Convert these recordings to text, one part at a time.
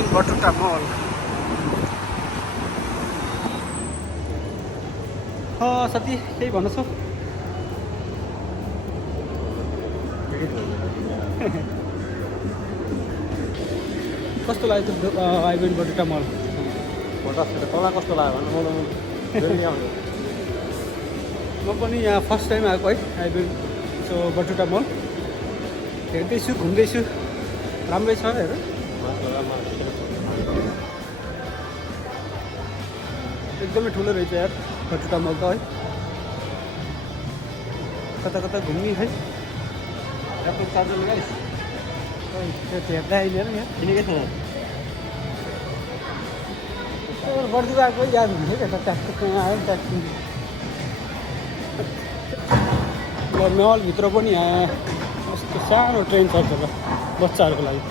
In बटुटा मल। साथी केही भन्नु छ? कस्तो लाग्यो त्यो आइबिन बटुटा मल? तँलाई कस्तो लाग्यो भने म पनि यहाँ फर्स्ट टाइम आएको है आइबिन सो बटुटा मल। हेर्दैछु, घुम्दैछु, राम्रै छ हेर। एकदमै ठुलो रहेछ यार बटुटा मल त है। कता कता घुम्ने है। एप्पल चार्जर लगाइस् त्यो हेर्दा आइदिएर यहाँ किनेकै छैन गरिदिएको आएको याद हुन्थ्यो क्या त ट्याक्स कहाँ आयो ट्याक्स। महलभित्र पनि यहाँ यस्तो सानो ट्रेन छ बच्चाहरूको लागि।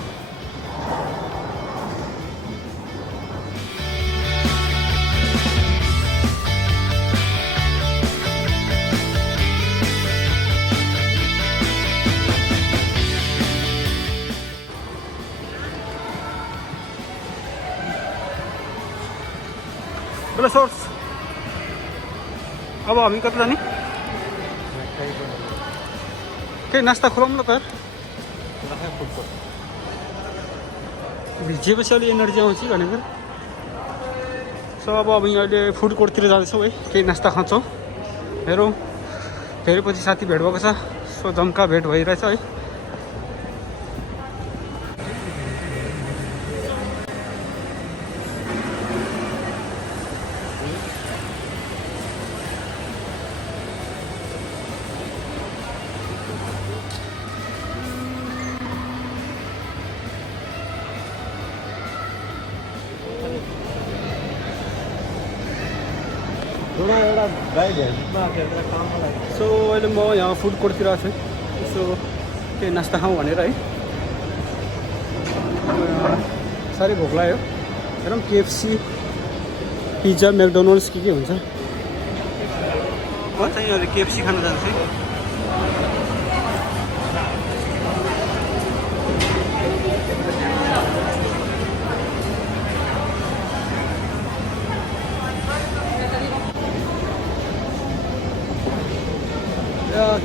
हेलो सोर्स, अब हामी कता जाने? केही नास्ता खुलाउँ न त यार। भिजिएपछि अलि एनर्जी आउँछ भनेको। सो अब हामी अहिले फुड कोर्टतिर जाँदैछौँ है, केही नास्ता खान्छौँ। हेरौँ धेरै पछि साथी भेट भएको छ। सो जम्का भेट भइरहेछ है। एउटा गाइड सो अहिले म यहाँ फुड कोर्टतिर छु। सो केही नास्ता खाउँ भनेर है। साह्रै भोक लाग्यो। हेरौँ केएफसी, पिज्जा, म्याकडोनल्ड्स के हुन्छ। म चाहिँ अहिले केएफसी खान जान्छु।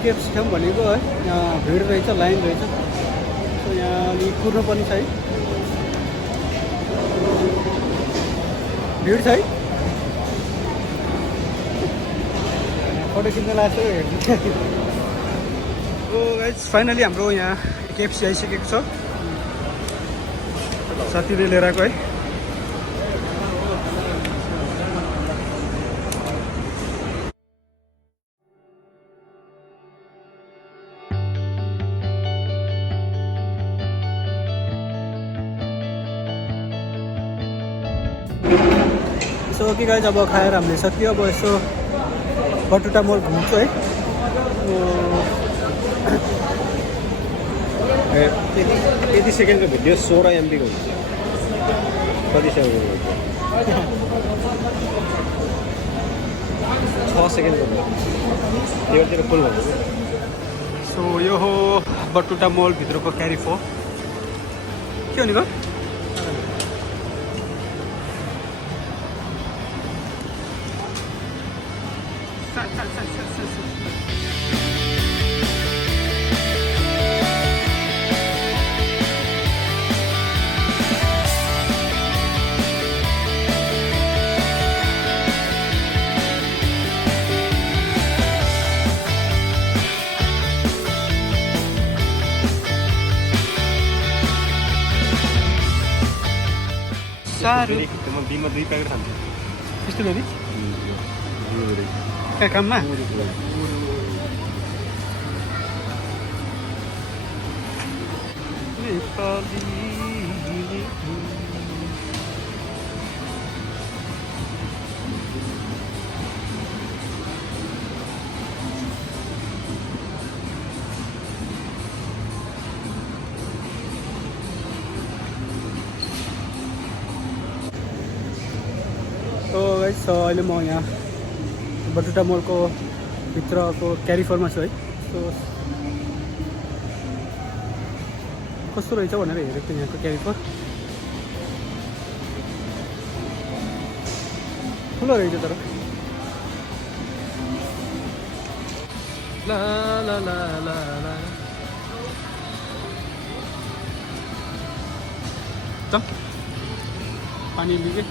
केएफसी खाऊँ भनेको है। यहाँ भिड रहेछ, लाइन रहेछ। सो यहाँ अलि कुर्नु पनि छ है। भिड छ है। फोटो खिच्न लाग्छ हेर्नु। ओ गाइस फाइनली हाम्रो यहाँ केएफसी आइसकेको छ। साथीले लिएर आएको है। सो के गाइस अब खाएर हामीले सक्यो। अब यसो बटुटा मल घुम्छु है। यति सेकेन्डको भिडियो 16 MB को हुन्छ। कति सेकेन्ड? 6 सेकेन्डको भयो। योतिर फुल भयो। सो यो हो बटुटा मल भित्रको क्यारिफो। के भनेको? साह्रो म दिनमा 2 प्याकेट खान्छु। यस्तो बेबी कहाँ काममा? सो अहिले म यहाँ बटुटा मलको भित्रको क्यारिफरमा छु है। सो कस्तो रहेछ भनेर हेरेको थिएँ यहाँको क्यारिफर। ठुलो रहेछ तर ला ला ला ला ला त पानी लिगे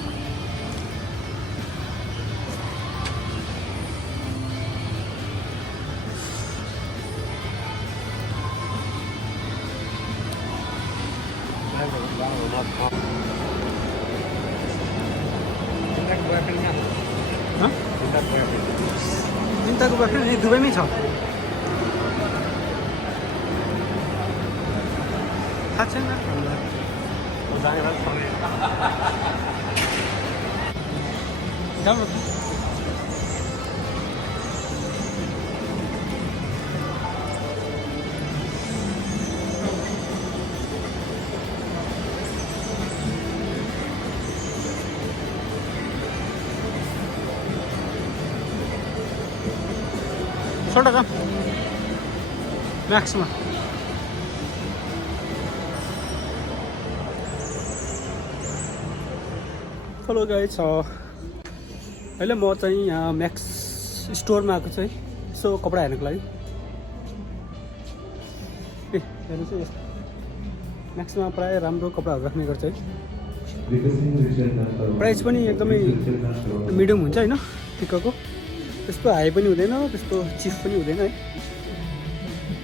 चिन्ताको बयफ्रेन्ड यही दुबईमै छ थाहा छैन राम्रो छोटा काम म्याक्समा हेलो गाइस अहिले म चाहिँ यहाँ म्याक्स स्टोरमा आएको छु है यसो कपडा हेर्नको लागि ए हेर्नुहोस् है म्याक्समा प्रायः राम्रो कपडाहरू राख्ने गर्छ है प्राइस पनि एकदमै मिडियम हुन्छ होइन ठिक्कको त्यस्तो हाई पनि हुँदैन त्यस्तो चिप पनि हुँदैन है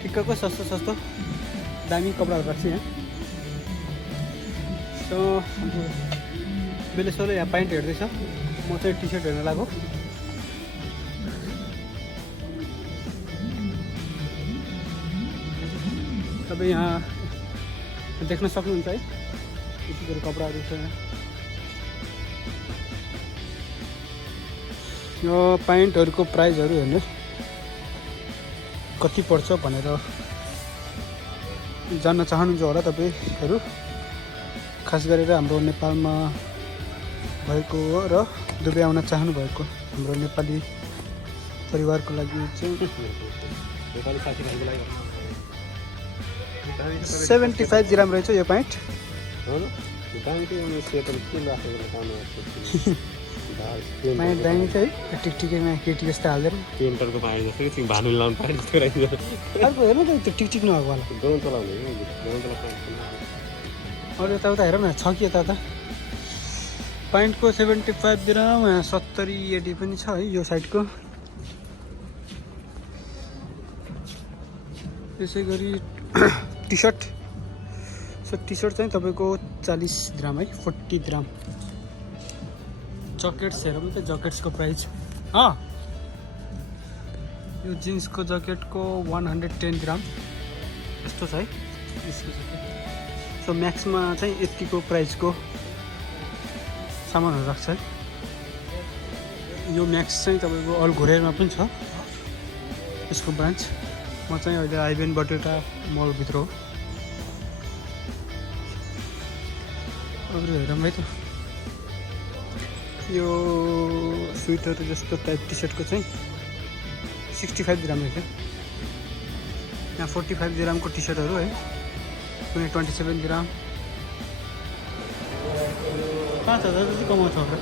ठिक्कको सस्तो सस्तो दामी कपडाहरू राख्छ यहाँ सो बेलेसोले यहाँ प्यान्ट हेर्दैछ म चाहिँ टी सर्ट हेर्न लाग्यो तपाईँ यहाँ देख्न सक्नुहुन्छ है यति धेरै कपडाहरू छ यहाँ यो प्यान्टहरूको प्राइसहरू हेर्नु कति पर्छ भनेर जान्न चाहनुहुन्छ होला तपाईँहरू खास गरेर हाम्रो नेपालमा भएको हो र दुबई आउन चाहनु भएको हाम्रो नेपाली परिवारको लागि चाहिँ 75 दिराम रहेछ यो प्यान्ट प्यान्ट दामी चाहिँ टिकटिकैमा केटी जस्तो हाल्दैन पेन्टरको पाएँ जस्तो कि भानु लाउनु पाएँ जस्तो रहेछ अर्को हेर्नु त त्यो टिकटिक नभएको होला गरौँ चलाउने अरू यताउता हेर न छ कि यता प्यान्टको 75 दिराम 70-80 पनि छ है यो साइडको त्यसै गरी टी सर्ट चाहिँ तपाईँको 40 दिराम है 40 दिराम जकेट्स हेरौँ त जकेट्सको प्राइस यो जिन्सको जकेटको 110 दिराम यस्तो छ है यसको जकेट सो म्याक्समा चाहिँ यतिको प्राइसको सामानहरू राख्छ है यो म्याक्स चाहिँ तपाईँको अल घोरेरमा पनि छ यसको ब्रान्च म चाहिँ अहिले आइबिएन बटेटा मलभित्र हो अरू हेरौँ है त यो स्वेटर जस्तो टाइप टी सर्टको चाहिँ 65 दिराम रहेछ यहाँ 45 दिरामको टी सर्टहरू है कुनै 27 दिराम 5,000 जति कमाउँछ होला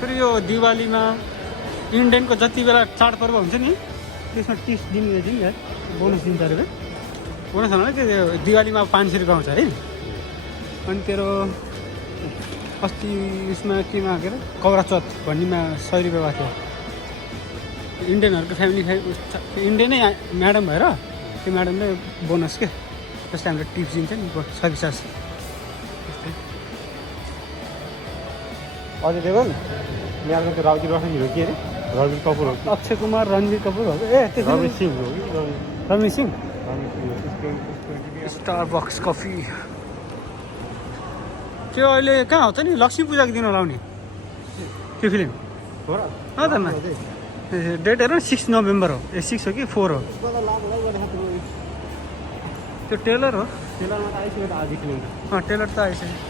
फेरि यो दिवालीमा इन्डियनको जति बेला चाडपर्व हुन्छ नि त्यसमा टिप्स दिने रहेछ नि यार बोनस दिन्छ अरे बोनस भन्दा त्यो दिवालीमा 500 रुपियाँ आउँछ है अनि तेरो अस्ति उसमा केमा के अरे कौरा चौथ भन्नेमा 100 रुपियाँ भएको थियो इन्डियनहरूको फ्यामिली इन्डियनै म्याडम भएर त्यो म्याडमले बोनस के जस्तै हामीले टिप्स दिन्छ नि सर्भिसेस अजय देवगन यहाँ त्यो राउजी रोशन हिरो के अरे रणवीर कपुर हो अक्षय कुमार रणवीर कपुर हो ए त्यसो रणवीर सिंह हो कि रणवीर सिंह स्टारबक्स कफी त्यो अहिले कहाँ हो त नि लक्ष्मी पूजाको दिन लाउने त्यो फिल्म हो र त न डेट हेर 6 नोभेम्बर हो ए 6 हो कि 4 हो त्यो टेलर हो टेलरमा त आइसक्यो त आज फिल्म टेलर त आइसक्यो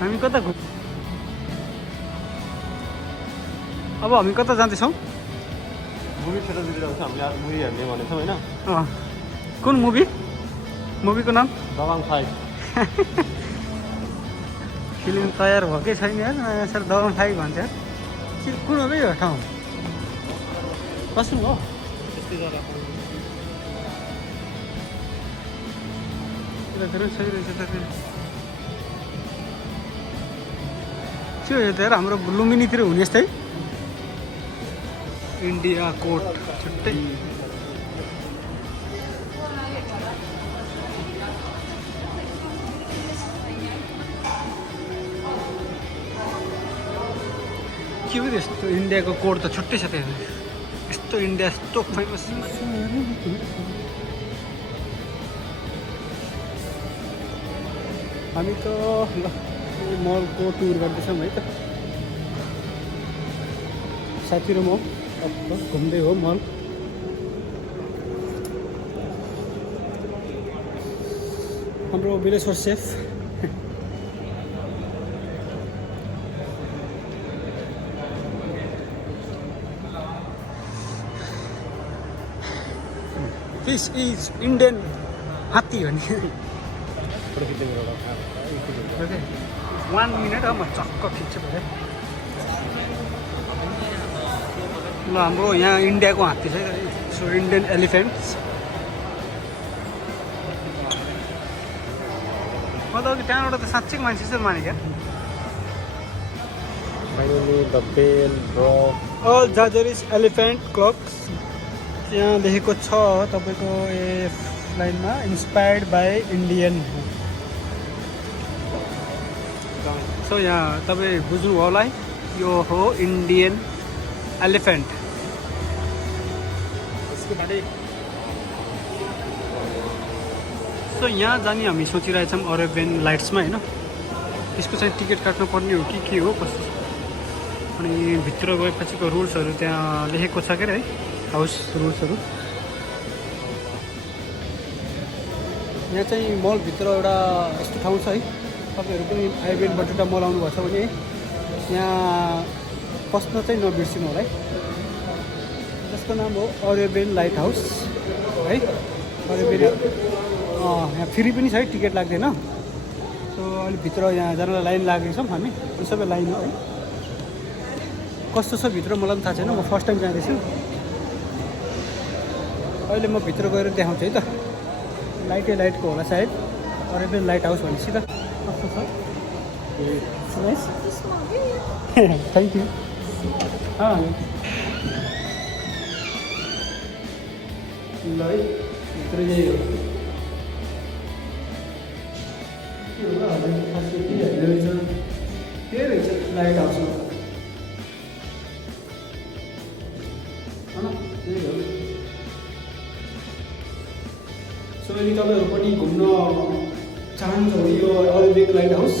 हामी कता अब हामी कता जाँदैछौँ मुभी थिएटरतिर जान्छ हामीले आज मुभी हेर्ने भनेछौँ होइन कुन मुभी मुभीको नाम दबाङ 5 फिल्म तयार भएकै छैन यार नयाँ सर दबाङ 5 भन्छ यार कुन हो यो ठाउँ बस्नु हो त्यस्तै जग्गा धेरै सही रहेछ त त्यो यो त यार हाम्रो लुम्बिनीतिर हुने यस्तै इन्डिया कोट छुट्टै के हो यस्तो इन्डियाको कोड त छुट्टै छ त्यहाँ यस्तो इन्डिया यस्तो फेमस हामी त ल मलको टुर गर्दैछौँ है त साथी र म घुम्दै हो मल हाम्रो Bileshwar safe this is Indian हात्ती हो नि फोटो खिच्दै ओके 1 मिनट म चक्क खिच्छु भयो ल हाम्रो यहाँ इन्डियाको हात्ती छ सो इन्डियन एलिफेन्ट्स म त अघि त्यहाँबाट त साँच्चै मान्छे जस्तो माने क्या फाइनली द बेल ड्रप अल जाजरिस एलिफेन्ट क्लब्स यहाँ लेखेको छ तपाईँको लाइनमा इन्सपायर्ड बाई इन्डियन सो यहाँ तपाईँ बुझ्नु होला है यो हो इन्डियन एलिफेन्ट सो यहाँ जाने हामी सोचिरहेछौँ अरेबियन लाइट्समा होइन यसको चाहिँ टिकट काट्नु पर्ने हो कि के हो कस्तो अनि भित्र गएपछिको रुल्सहरू त्यहाँ लेखेको छ के अरे है हाउस रुल्सहरू यहाँ चाहिँ मलभित्र एउटा यस्तो ठाउँ छ है तपाईँहरू पनि आइबिएन बटुटा मल आउनुभएको छ भने यहाँ पस्न चाहिँ नबिर्सिनु होला है जसको नाम हो अरेबियन लाइट हाउस है अरेबियन यहाँ फ्री पनि छ है टिकट लाग्दैन सो अहिले भित्र यहाँ जानलाई लाइन लागेको छौँ हामी यो सबै लाइन हो है कस्तो छ भित्र मलाई पनि थाहा छैन म फर्स्ट टाइम जाँदैछु अहिले म भित्र गएर देखाउँछु है त लाइटको होला सायद अरेबियन लाइट हाउस भनेपछि त कस्तो छ थ्याङ्क यू ल है भित्र यही हो के रहेछ लाइट हाउसमा सो यदि तपाईँहरू पनि घुम्न चाहनुहुन्छ भने यो अरेबियन लाइट हाउस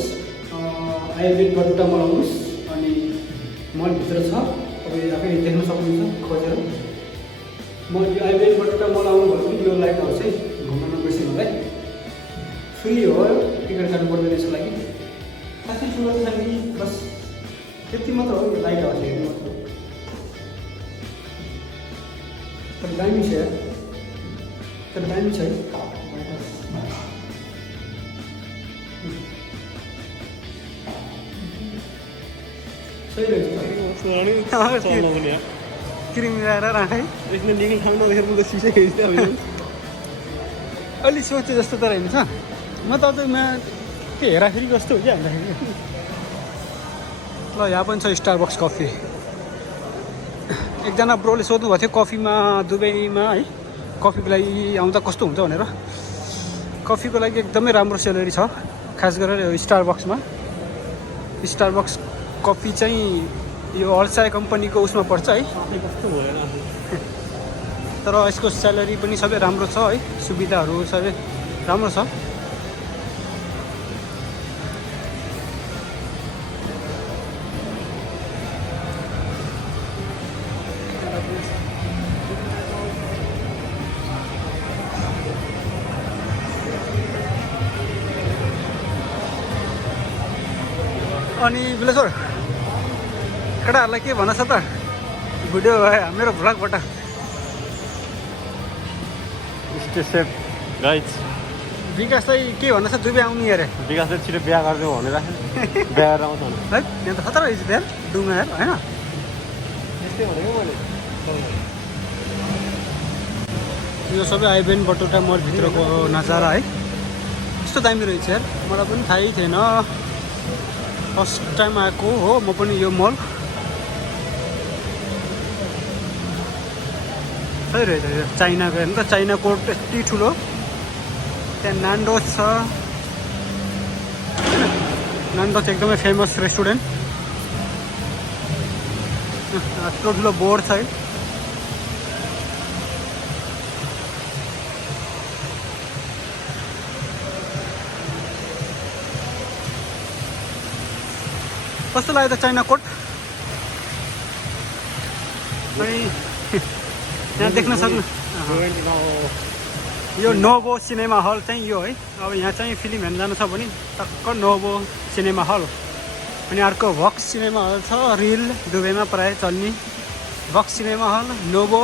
आइबिएन बटुटा मल आउनुहोस् अनि मलभित्र छ तपाईँ आफै देख्न सक्नुहुन्छ खोजेर म यो आइबिएन बटुटा मल आउनुभयो भने यो लाइट हाउस चाहिँ घुम्न नबिर्सिनु होला है फ्री हो टिकट काट्नु पर्दैन यसको लागि खासै ठुलो लागि बस त्यति मात्र हो यो लाइट हाउस हेर्नु मात्र तर दामी छ तर दामी छ है सही रहेछ क्रिम लगाएर राखेँ अलि सोचे जस्तो त रहेछ म त अझ के हेराखेरि कस्तो हो क्या भन्दाखेरि ल यहाँ पनि छ स्टारबक्स कफी एकजना ब्रोले सोध्नुभएको थियो कफीमा दुबईमा है कफीको लागि आउँदा कस्तो हुन्छ भनेर कफीको लागि एकदमै राम्रो सेलरी छ खास गरेर स्टारबक्समा स्टारबक्स कफी चाहिँ यो अल्साय कम्पनीको उसमा पर्छ है तर यसको स्यालेरी पनि सबै राम्रो छ है सुविधाहरू सबै राम्रो छ अनि बिलेश्वर केटाहरूलाई के भन्न छ त भिडियो मेरो भ्लगबाट स्टे सेफ गाइज विकास चाहिँ के भन्न छ दुबई आउने अरे विकासले छिटो बिहा गरिदिउँ भनेर बिहा गरेर आउँछ भने है यहाँ त खतरा रहेछ त्यहाँ डुङ्गा हेर होइन त्यस्तै भनेको मैले यो सबै आइबेन बटोटा मलभित्रको नजारा है यस्तो दामी रहेछ यार मलाई पनि थाहै थिएन फर्स्ट टाइम आएको हो म पनि यो मल सही रहेछ यो चाइनाको हेर्नु त चाइना कोर्ट यति ठुलो त्यहाँ नान्डोज छ नान्डोज एकदमै फेमस रेस्टुरेन्ट यत्रो ठुलो बोर्ड छ है कस्तो लाग्यो त चाइना कोट अनि यहाँ देख्न सक्नु यो नोभो सिनेमा हल चाहिँ यो है अब यहाँ चाहिँ फिल्म हेर्न जानु छ भने टक्क नोभो सिनेमा हल अनि अर्को भक्स सिनेमा हल छ रिल दुबईमा प्रायः चल्ने भक्स सिनेमा हल नोभो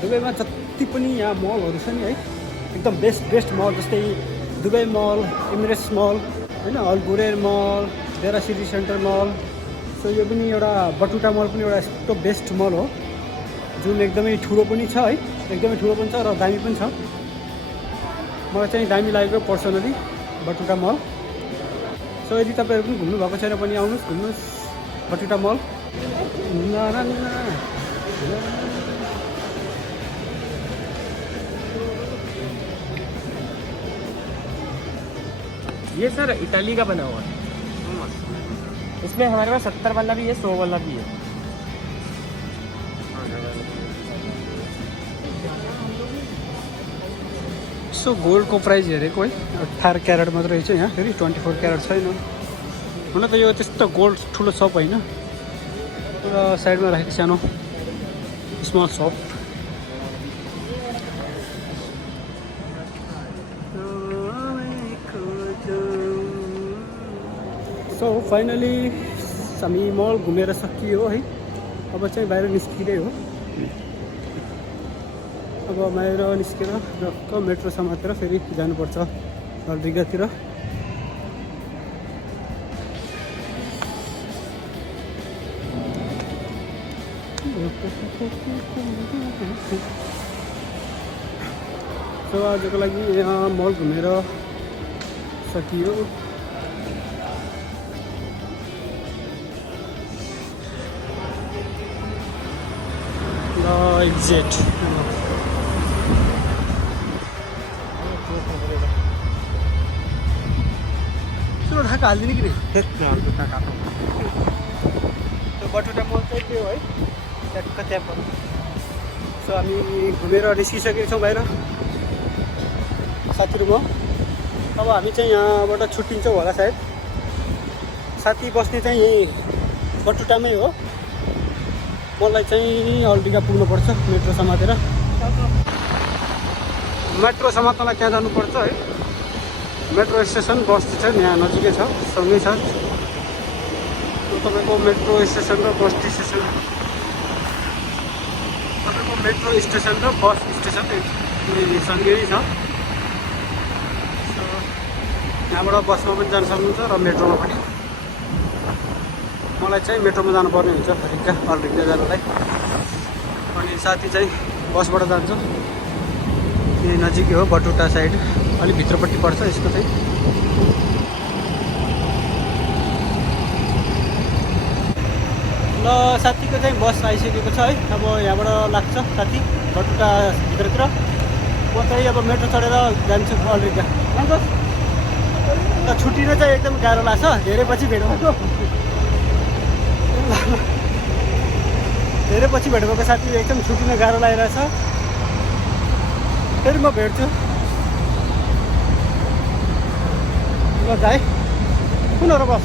दुबईमा जति पनि यहाँ मलहरू छ नि है एकदम बेस्ट मल जस्तै दुबई मल इमिरेट्स मल होइन अल्बुरेर मल डेरा सिटी सेन्टर मल सो यो पनि एउटा बटुटा मल पनि एउटा यस्तो बेस्ट मल हो जुन एकदमै ठुलो पनि छ है एकदमै ठुलो पनि छ र दामी पनि छ मलाई चाहिँ दामी लागेको पर्सनली बटुटा मल सो यदि तपाईँहरू पनि घुम्नु भएको छैन भने आउनुहोस् घुम्नुहोस् बटुटा मल ये सर इटाली का बना हुआ है इसमें हमारे पास 70 वाला भी है 100 वाला भी है सो गोल्डको प्राइस हेरेको है 18 क्यारेट मात्रै रहेछ यहाँ फेरि 24 क्यारेट छैन हुन त यो त्यस्तो गोल्ड ठुलो सप होइन र साइडमा राखेको सानो स्मल सप सो फाइनली हामी मल घुमेर सकियो है अब चाहिँ बाहिर निस्किँदै हो अब बाहिर निस्केर रक्क मेट्रो समातेर फेरि जानुपर्छ अलरिगातिर सो आजको लागि यहाँ मल घुमेर सकियो एक्जेट चलो ढाका हालिदिने कि त्यो बटुटा मल चाहिँ त्यो है ट्याक्क त्यहाँ पर्छ सो हामी घुमेर निस्किसकेको छौँ बाहिर साथीहरू म अब हामी चाहिँ यहाँबाट छुट्टिन्छौँ होला सायद साथी बस्ने चाहिँ यही बटुटामै हो मलाई चाहिँ अलरिगा पुग्नुपर्छ मेट्रो समातेर मेट्रो समात्नलाई त्यहाँ जानुपर्छ है मेट्रो स्टेसन बस चाहिँ यहाँ नजिकै छ सँगै छ तपाईँको मेट्रो स्टेसन र बस स्टेसन तपाईँको मेट्रो स्टेसन र बस स्टेसन सँगै छ यहाँबाट बसमा पनि जान सक्नुहुन्छ र मेट्रोमा पनि मलाई चाहिँ मेट्रोमा जानुपर्ने हुन्छ रिक्का अलरिक्का जानलाई अनि साथी चाहिँ बसबाट जान्छ यही नजिकै हो बटुटा साइड अलिक भित्रपट्टि पर्छ यसको चाहिँ ल साथीको चाहिँ बस आइसकेको छ है अब यहाँबाट लाग्छ साथी बटुटा भित्रतिर म चाहिँ अब मेट्रो चढेर जान्छु अलरिक्का जान्छ त छुट्टिन चाहिँ एकदम गाह्रो लाग्छ धेरै पछि भेट भएको धेरै पछि भेट भएको साथी एकदम छुट्टिन गाह्रो लागिरहेछ फेरि म भेट्छु ल जाए कुन हो र बस